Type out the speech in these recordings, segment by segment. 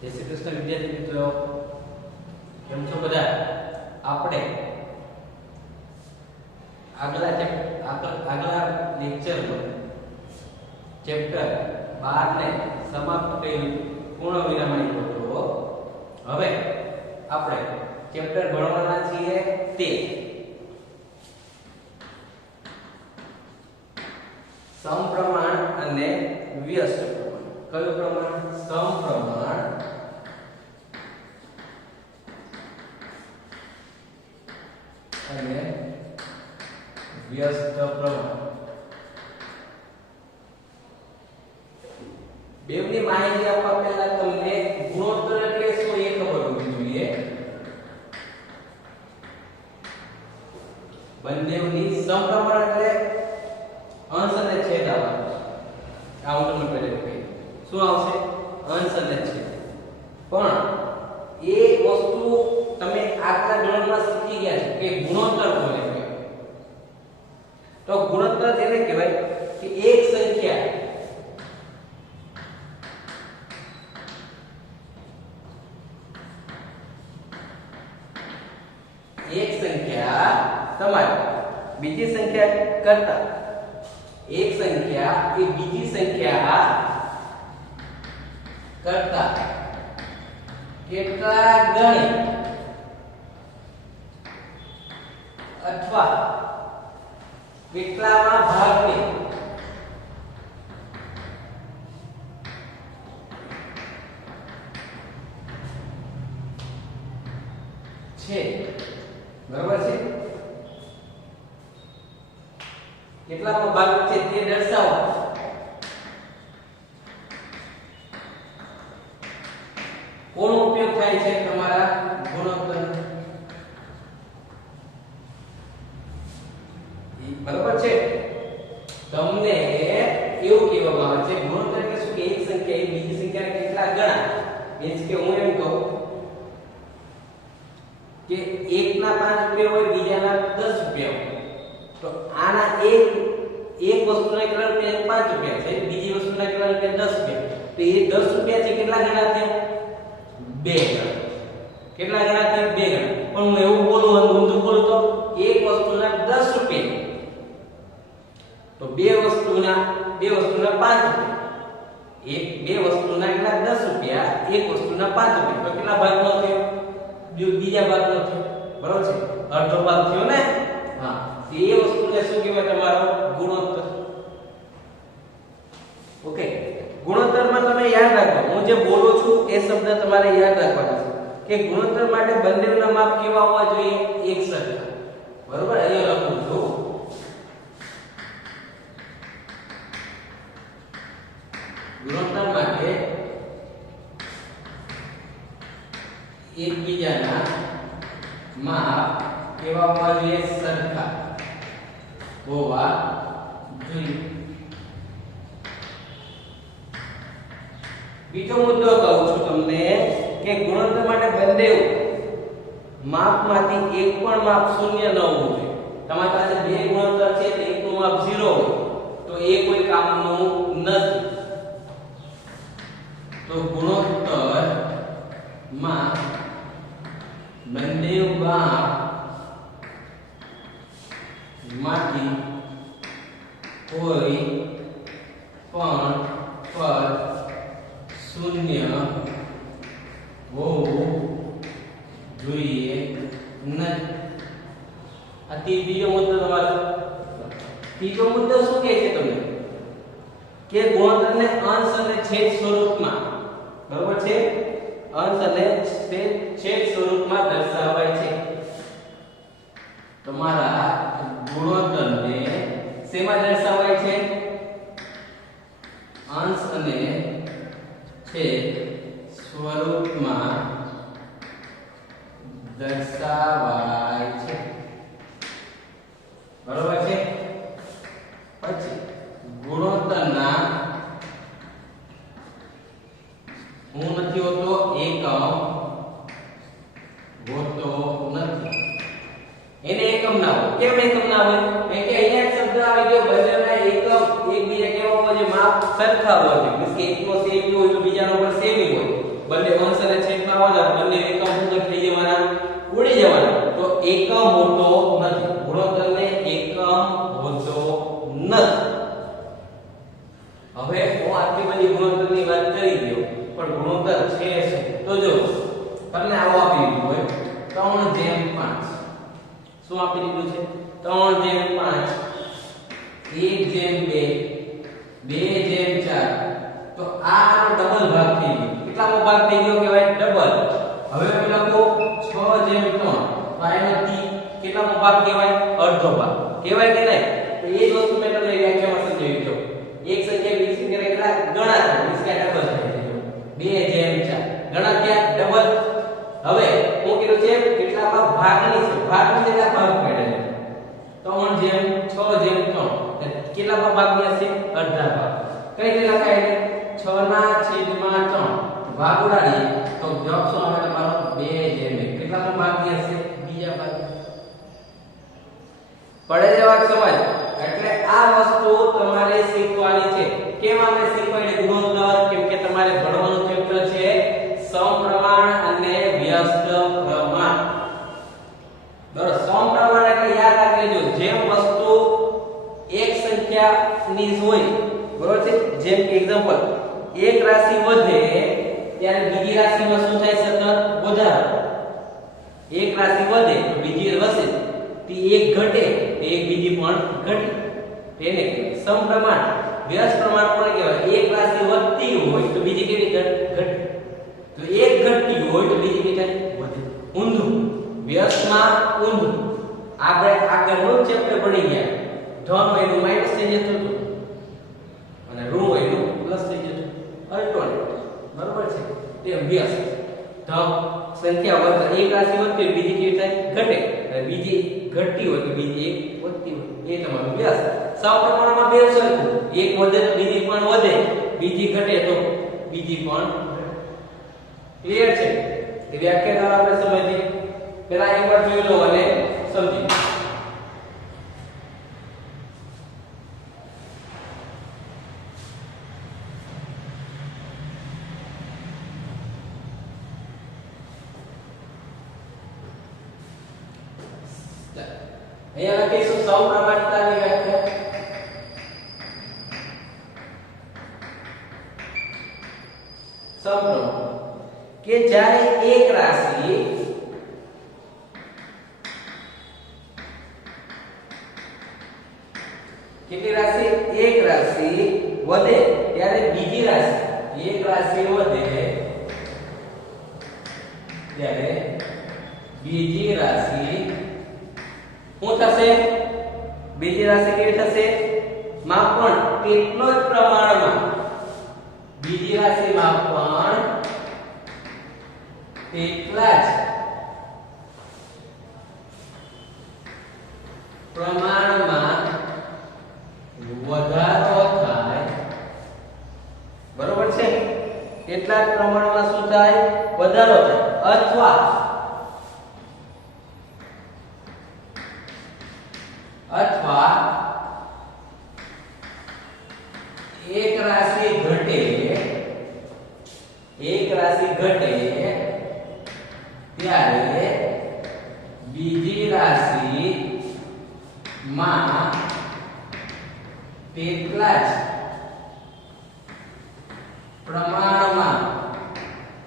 જય શ્રી કૃષ્ણ વિદ્યાર્થી મિત્રો, કેમ છો બધા? આપણે આગલા લેક્ચરમાં ચેપ્ટર 12 ને સમાપ્ત કરી પૂર્ણ વિરામ આપ્યો હતો. હવે આપણે ચેપ્ટર ભણવાના છીએ તે સમપ્રમાણ અને વ્યસ્ત પ્રમાણ. કયું પ્રમાણ? સમપ્રમાણ અને વ્યસ્ત પ્રમાણ. બેવની માહિતી આપવા પહેલા તમને ગુણોત્તર એટલે શું એ ખબર હોવી જોઈએ. બંનેની સમપ્રમાણ એટલે અંશ અને છેદ આવવાનો. આ હું તમને પહેલા કહી શું આવશે? અંશ અને છેદ. પણ એ વસ્તુ તમે આગલા ધોરણમાં શીખી ગયા છો કે ગુણોત્તર કોને કહેવાય. તો ગુણોત્તર એને કહેવાય કે એક સંખ્યા તમારી બીજી સંખ્યા કરતા એક સંખ્યા એ બીજી સંખ્યા કરતા કેટલા ગણે અથવા કેટલામાં ભાગે છે. બરાબર છે? કેટલામાં ભાગ છે તે દર્શાવો. કોનો ઉપયોગ થાય છે તમારા ગુણોત્તર? બરાબર છે? તમને એવું કહેવામાં આવે છે ગુણોત્તર એટલે શું કે એક સંખ્યા એ બીજી સંખ્યાના કેટલા ગણા. મીન્સ કે હું એમ કહું કે એકના 5 રૂપિયા હોય બીજાના 10 રૂપિયા હોય તો આના એક વસ્તુના કેટલા રૂપિયા? 5 રૂપિયા છે. બીજી વસ્તુના કેટલા રૂપિયા? 10 રૂપિયા. તો એ 10 રૂપિયા છે કેટલા ગણા થયા? 2 ગણા. કેટલા ગણા થયા? 2 ગણા. પણ હું એવું બોલું અને ઊંધું બોલું તો એક વસ્તુના 10 રૂપિયા તો બે વસ્તુના 5 રૂપિયા. બે વસ્તુના કેટલા? 10 રૂપિયા. એક વસ્તુના 5 રૂપિયા. તો કેટલા ભાગનો થયો? બીજા ભાગનો થયો. બરાબર છે? અડધો ભાગ થયો ને. હા, એ વસ્તુને શું કહેવાય? તમારો ગુણોત્તર. ઓકે, ગુણોત્તરમાં તમે યાદ રાખો, હું જે બોલું છું એ શબ્દ તમારે યાદ રાખવાના છે કે ગુણોત્તર માટે બંનેના માપ કેવા હોવા જોઈએ? એક સરખા. બરોબર? અહીંયા લખું છું ગુણોત્તર માટે એકબીજાના માપ કેવા હોવા જોઈએ? સરખા હોવા જોઈએ. બીજો મુદ્દો કહું છું તમને કે ગુણોત્તર માટે બંને માપમાંથી એક પણ માપ શૂન્ય ન હોવું જોઈએ. તમારી પાસે બે ગુણોત્તર છે તો એકનું માપ 0 હોય તો એ કોઈ કામનું નથી. તો ગુણોત્તર માં બંને માપ માંથી કોઈ પણ પદ શૂન્ય હોવું જોઈએ નહીં. આ બીજો મુદ્દો તમારો. ત્રીજો મુદ્દો શું કહે છે તમને? કે ગુણોત્તરને અંશ અને છેદ સ્વરૂપમાં, બરોબર છે, અંશ અને છેદ સ્વરૂપમાં દર્શાવાય છે. તમારા ગુણોત્તરને શેમાં દર્શાવાય છે? અંશ અને છેદ સ્વરૂપમાં દર્શાવાય છે. બરોબર છે? પછી ગુણોત્તરના હું નથી હોતો એકમ હોતો નથી. એને એકમ ના હોય. કેમ એકમ ના હોય? કારણ કે અહીંયા એક શબ્દ આવી ગયો બંનેના એકમ એકબીજા કેવા હોય છે? માપ સરખા હોય છે. મીન્સ કે એકનો સેમ હોય તો બીજાનો પણ સેમ હોય. બંને અંશ અને છેદમાં આવવાના, બંને એકમ શું થઈ જવાના, ઉડી જવાના. તો એકમ હોતો નથી, ગુણોત્તરને એકમ હોતો નથી. હવે હું આટલી બધી ગુણોત્તરની વાત કરી દઉં, પણ ગુણોત્તર છે શું? તો જો તમને આવો આપી દીધું હોય 3/5. શું આપી દીધું છે? 3/5, 1/2, 2/4. તો આનો ડબલ ભાગ થઈ ગયો. કેટલામો ભાગ થઈ ગયો કહેવાય? ડબલ. હવે અમે લખો 6/3. તો આનો કેટલામો ભાગ કહેવાય? અડધો ભાગ કહેવાય કે નહીં? તો એ જ વસ્તુ મેં તમને વ્યાખ્યામાં સમજાવી દઉં. એક સંખ્યા બીજી સંખ્યા કેટલા ગણા થાય, મીન્સ કે ડબલ થાય છે. 2/4 ગણા થયા ડબલ. હવે હું કીધું છે કેટલામાં ભાગની છે, ભાગની કેટલા ભાગ પડે છે? 3/6/3. કેટલામાં ભાગની હશે? અડધા ભાગ. કઈ રીતે લખાય છે? 6/3 ભાગ ઉડાડીએ તો જવાબ શું આવે તમારો? 2/1. કેટલામાં ભાગની હશે? બીજા ભાગ. પડે છે વાત સમજ? એટલે આ વસ્તુ તમારે શીખવાની છે. કેમ આપણે શીખવાની ગુણોત્તર? કેમ કે તમારે ભણવાનું ચેપ્ટર છે સમપ્રમાણ અને વ્યસ્ત પ્રમાણ. બરાબર? સમપ્રમાણ એટલે યાદ રાખી લેજો, જેમ વસ્તુ એક સંખ્યાની હોય, બરાબર છે? જેમ કે એક્ઝામ્પલ, એક રાશિ વધે ત્યારે બીજી રાશિમાં શું થાય? સતત વધારો. એક રાશિ વધે તો બીજી વધે, તે એક ઘટે તો એક બીજી પણ ઘટે. તેને કહેવાય સમપ્રમાણ. વ્યસ્ત પ્રમાણ કોને કહેવાય? એક રાશિ વધતી હોય તો બીજી કેવી ઘટે, તો એક ઘટતી હોય તો બીજી કેવી થાય? વધે. ઊંધું. વ્યસ્તમાં ઊંધું. આપણે આગળનું ચેપ્ટર ભણી ગયા. ધન હોય એનું માઈનસ થઈ જતું હતું અને ઋણ હોય એનું પ્લસ થઈ જતું. અલ્ટરનેટ. બરોબર છે? તે વ્યસ્ત. ધન સંખ્યા વધે, એક રાશિ વધતી હોય બીજી કેવી થાય? ઘટે. અને બીજી ઘટતી હોય તો બીજી એક વધતી હોય. એ તમારું વ્યસ્ત. સમપ્રમાણમાં બે સરખું, એક વધે તો બીજી પણ વધે, બીજી ઘટે તો બીજી પણ ઘટે. ક્લિયર છે? એ વ્યાખ્યા આપણે સમજીએ. પહેલા એકવાર જોઈ લો અને સમજી. અહીંયા લખીશું સમપ્રમાણતાની વ્યાખ્યા. સમપ્રમાણ કે જ્યારે એક રાશિ કેટલી રાશિ? એક રાશિ વધે ત્યારે બીજી રાશિ, એક રાશિ વધે ત્યારે બીજી રાશિ શું થશે? બીજી રાશિ કેવી થશે? માં પણ તેટલો જ પ્રમાણમાં, બીજી રાશિમાં પણ તેટલા જ પ્રમાણમાં વધારો થાય. બરોબર છે? એટલા જ પ્રમાણમાં શું થાય? વધારો થાય. અથવા એક રાશિ ઘટે, ત્યારે બીજી રાશિ માં તેટલા જ પ્રમાણમાં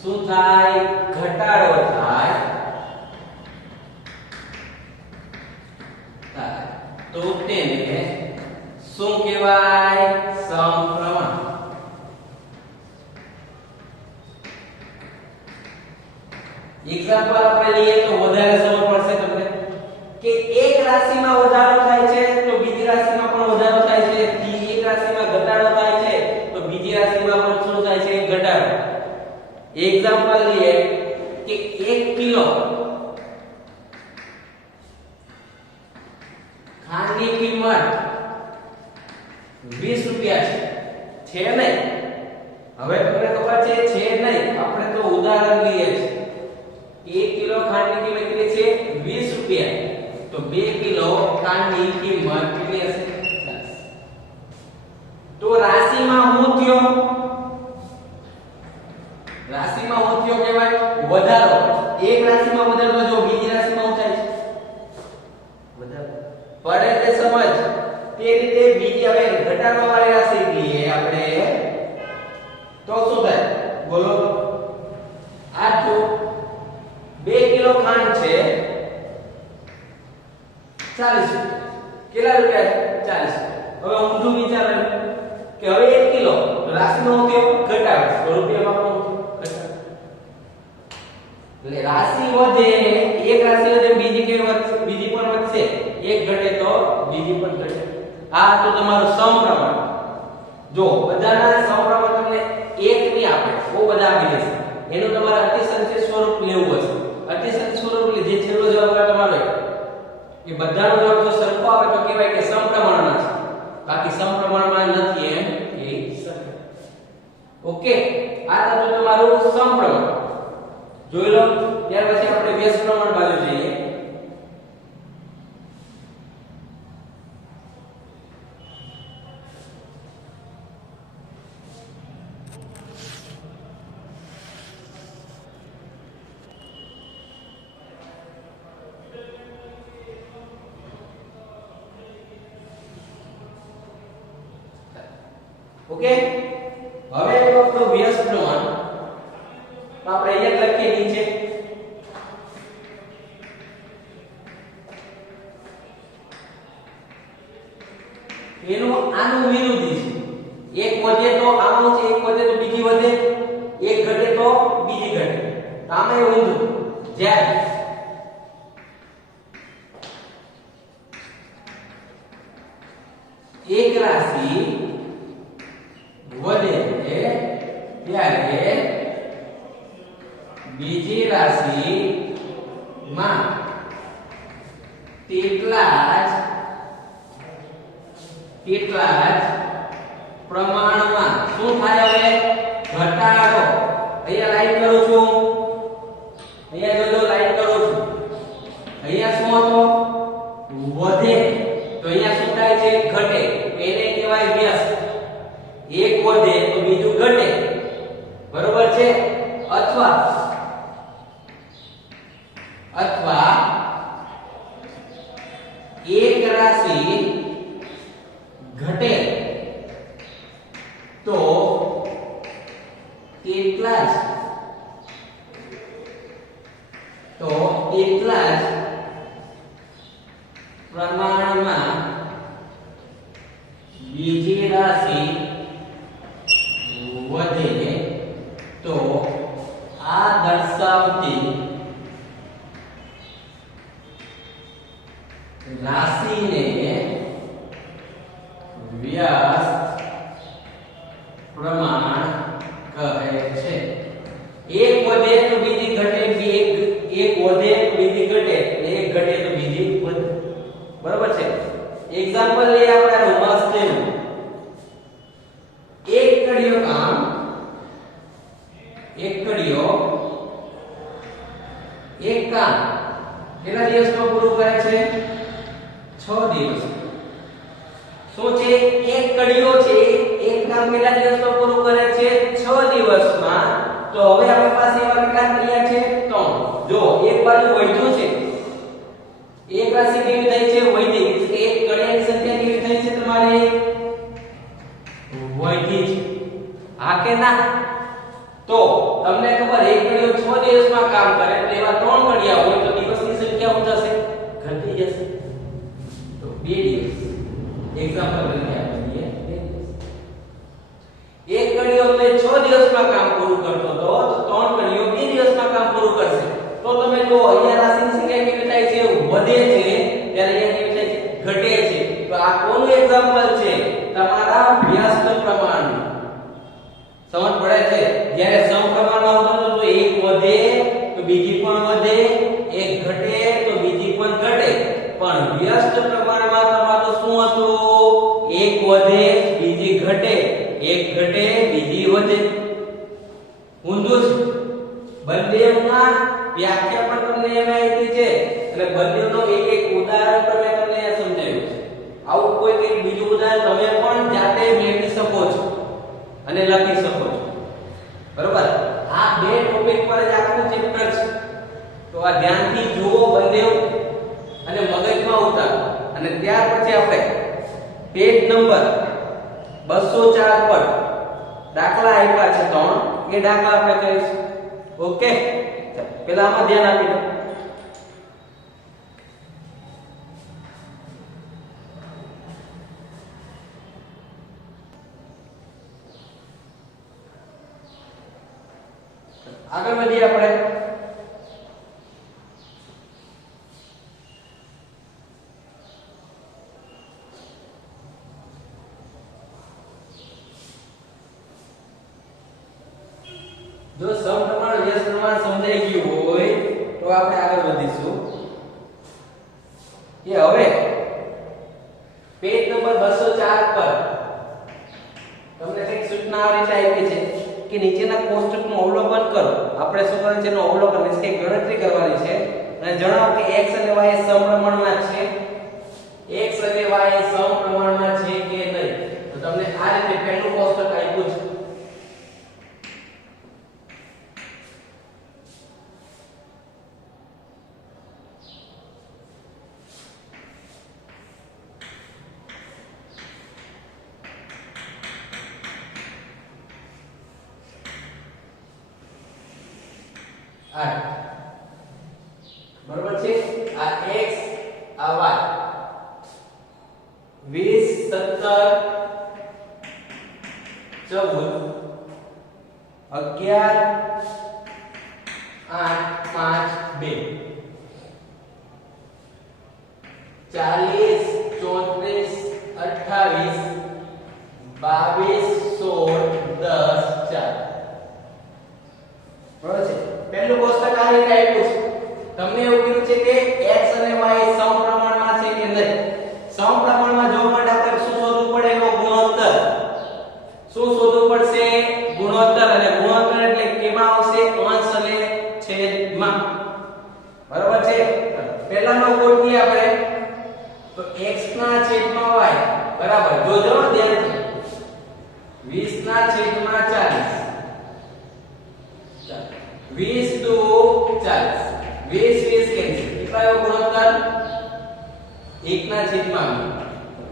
શું થાય? ઘટાડો થાય. તો તેને શું કહેવાય? સમપ્રમાણ. એક્ઝામ્પલ આપણે લઈએ તો વધારે સમજ પડશે તમને કે એક રાશિમાં વધારો થાય છે તો બીજી રાશિમાં પણ વધારો થાય છે, એક રાશિમાં ઘટાડો થાય છે તો બીજી રાશિમાં પણ શું થાય છે? ઘટાડો. એક્ઝામ્પલ લઈએ કે 1 કિલો ખાંડની કિંમત 20 રૂપિયા છે નહીં? હવે તમને ખબર છે નહીં, આપણે તો ઉદાહરણ લઈએ છીએ. 1 કિલો ખાંડની કિંમત કેટલી છે? 20 રૂપિયા. તો 2 કિલો ખાંડની કિંમત કેટલી હશે? 10. તો રાશિમાં હું થયો? રાશિમાં પડે તે સમજ તે રીતે બીજી હવે ઘટાડવા વાળી રાશિ લઈએ આપણે તો શું થાય બોલો તો આ જો 2 કિલો ખાંડ છે 40 કેટલા રૂપિયા 40 હવે ઊંધું વિચારે કે હવે 1 કિલો રાશિનો કેવો ઘટાડો તો રૂપિયામાં પણ ઘટાડો એટલે રાશિ વધે એક રાશિ વધે બીજી કેવી વધશે બીજી પણ વધશે એક ઘટે તો બીજી પણ ઘટે આ તો તમારું સમપ્રમાણ જો બધાના સમપ્રમાણ તમને એક ની આપે બહુ બધા આપી દેશે એનું તમારે અતિસંખ્ય સ્વરૂપ લેવું હશે અતિસંખ્ય સ્વરૂપ એટલે જે છેલ્લો જવાબ આવે તમારો એ બધાનો જવાબ જો સરખો આવે તો કહેવાય કે સમપ્રમાણમાં છે બાકી સમપ્રમાણમાં નથી એમ કહી શકાય ઓકે આ તો તમારું સમપ્રમાણ જોઈ લો ત્યાર પછી આપણે વ્યસ્ત પ્રમાણ બાજુ જઈએ ઓકે હવે આપણો વ્યસ્ત પ્રમાણ તો આપણે અહીંયા લખીએ નીચે એનું આનું વિરુદ્ધ છે એક વધે તો આનું છે એક વધે તો બીજી વધે એક ઘટે તો બીજી ઘટે આમે ઊંધું જ્યારે એક રાશિ વધે ત્યારે બીજી રાશિમાં તેટલા જ પ્રમાણમાં શું થાય હવે ઘટાડો અહીંયા લાઈન કરું છું અહીંયા જોજો લાઈન કરું છું અહીંયા શું હતો વધે તો અહીંયા શું થાય છે ઘટે એને કહેવાય વ્યસ્ત એક વધે તો બીજું ઘટે બરોબર છે અથવા એક રાશિ ઘટે તો એટલા જ પ્રમાણમાં બીજી રાશિ વધે તો આ દર્શાવતી રાશિને વ્યસ્ત પ્રમાણ કહે છે એક વધે તો બીજી ઘટે એક વધે તો બીજી ઘટે એક ઘટે તો બીજી વધે બરાબર છે એક્ઝામ્પલ લઈએ આપણે મસ્ત એનું એક કડીઓ કામ એક કામ કેટલા દિવસમાં પૂરું કરે છે 6 દિવસ શું છે એક કડીઓ છે એક કામ કેટલા દિવસમાં પૂરું કરે છે 6 દિવસમાં તો હવે આપણી પાસે એવા કેટલા ક્રિયા છે 3 જો એક બાજુ વધ્યું છે એક રાશિ કેવી થઈ છે વૈદિક એટલે એક કડીયાની સંખ્યા કેવી થઈ છે તમારી વૈદિક હા કે ના તો તમને ખબર એક કડીઓ 6 દિવસમાં કામ કરે તો એવા 3 કડિયા હોય તો દિવસની સંખ્યા શું થશે ઘટી જશે તો 2 દિવસ એક્ઝામ્પલ તરીકે આપીએ 2 દિવસ એક કડીઓ તો 6 દિવસમાં કામ પૂરું કરતો તો 3 કડીઓ 2 દિવસમાં કામ પૂરું કરશે તો તમે જો અહીંયા રાશિની સંખ્યા કેવી થાય છે વધે છે ત્યારે અહીંયા કેવી થાય છે ઘટે છે તો આ કોનું એક્ઝામ્પલ છે તમારા વ્યસ્ત પ્રમાણનું સમજ પડે છે જ્યારે સમપ્રમાણમાં હોતો તો એક વધે તો બીજી પણ વધે એક ઘટે તો બીજી પણ ઘટે પણ વ્યસ્ત પ્રમાણમાં તમારું શું હતું એક વધે બીજી ઘટે એક ઘટે બીજી વધે ઊંધું છે બંનેના વ્યાખ્યા પણ તમને એમ આપી છે અને બંનેનો એક એક ઉદાહરણ પણ મેં તમને સમજાવ્યું છે આવું કોઈ એક બીજું ઉદાહરણ તમે પણ જાતે મેળવી શકો છો અને લખી શકો છો બરોબર આ બે ટોપિક પર જ આખું ચેપ્ટર છે તો આ ધ્યાનથી જુઓ બંને અને મગજમાં ઉતારો અને અને ત્યાર પછી આપણે પેજ નંબર 204 પર દાખલા આપ્યા છે 3 એ દાખલા આપણે કરીશું. ઓકે, પહેલા આમાં ધ્યાન આપી દો. આગળ વધીએ આપણે. જો સમપ્રમાણ વ્યસ્ત પ્રમાણ સમજાઈ ગયું હોય તો આપણે આગળ વધીશું. કે હવે પેજ નંબર 204 પર તમને કંઈક સૂચના આ રીતે આપી છે કે નીચેના કોષ્ટકનું અવલોકન કરો. આપણે શું કરવાનું છે? એનું અવલોકન એટલે કે ગણતરી કરવાની છે અને જણાવો કે x અને y એ સમપ્રમાણમાં છે. x અને y એ સમપ્રમાણમાં છે કે નહીં. તો તમને આ રીતે પહેલું કોષ્ટક આપ્યું છે. બરોબર છે. આ x આ y 20 17 14 11 8 5 2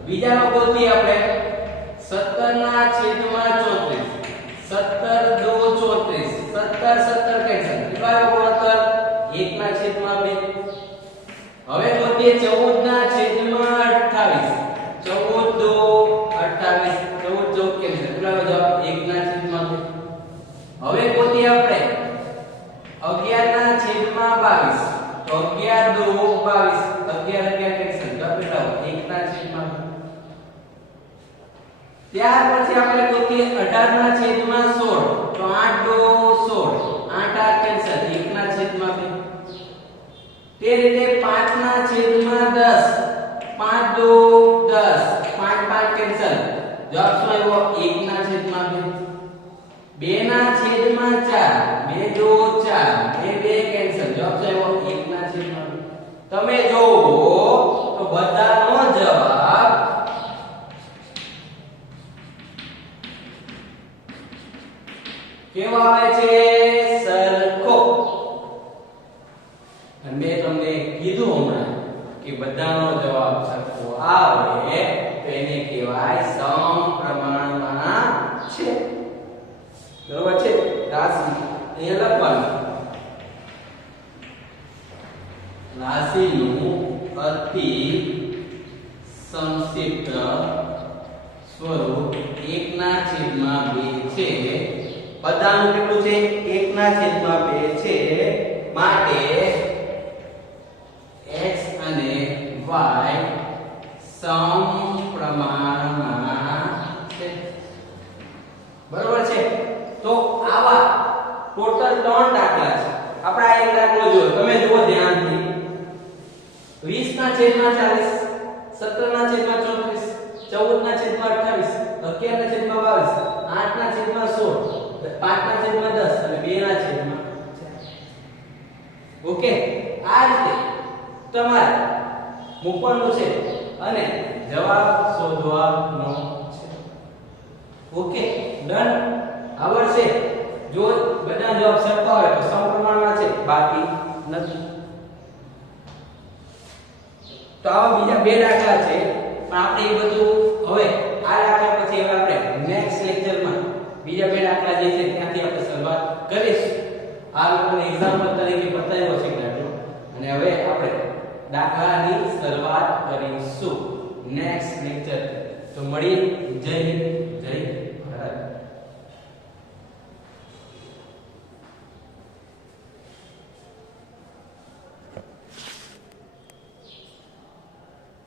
બીજાનો ગોતીએ આપણે 17/34 કેટલાનો ગુણોત્તર 1/2. હવે ગોતીએ 14/28 14 કેન્સલ કેટલાનો જવાબ 1/2. હવે ગોતીએ આપણે 11/22 તો 11 કેન્સલ જવાબ કેટલાનો 1/2. ત્યાર પછી આપણે ગોતીએ 18/16 તો 8 કેન્સલ 1/2. તે રીતે 5/10 5 કેન્સલ જવાબ શું આવ્યો 1/2. 2/4 કેન્સલ જવાબ શું આવ્યો 1/2. તમે જોવો તો બધાનો જવાબ કેવો આવે છે? સરખો. અને મેં તમને કીધું હમણાં કે બધાનો જવાબ સરખો આવે તો એને કહેવાય સમપ્રમાણમાં છે. બરોબર છે? રાશિ અહીંયા લખવાનું. રાશિનું અતિ સંક્ષિપ્ત સ્વરૂપ 1/2 છે. બધાનું કેટલું છે? 1/2 છે. માટે x અને y સમપ્રમાણમાં છે. બરોબર છે? તો આવા ટોટલ 3 દાખલા છે. આપણે આ એક દાખલો જોયો, તમે જુઓ ધ્યાનથી. 20/40 17/34 14/28 11/22 8/16 5/10 અને 2/4. ઓકે, આ રીતે તમારે મૂકવાનું છે અને જવાબ શોધવાનો છે. Okay, done. આવડશે? જો બધા જવાબ સરખા હોય તો સમપ્રમાણમાં છે, બાકી નથી. તો આવા બીજા બે દાખલા છે, પણ આપણે એ બધું હવે આ દાખલા પછી હવે આપણે નેક્સ્ટ લેક્ચરમાં બીજા બે દાખલા જે છે ત્યાંથી આપણે શરૂઆત કરીશું. આ લોકોને એક્ઝામ્પલ તરીકે બતાવ્યો છે દાખલો, અને હવે આપણે દાખલાની શરૂઆત કરીશું નેક્સ્ટ લેક્ચર. તો મળીએ. જય હિન્દ, જય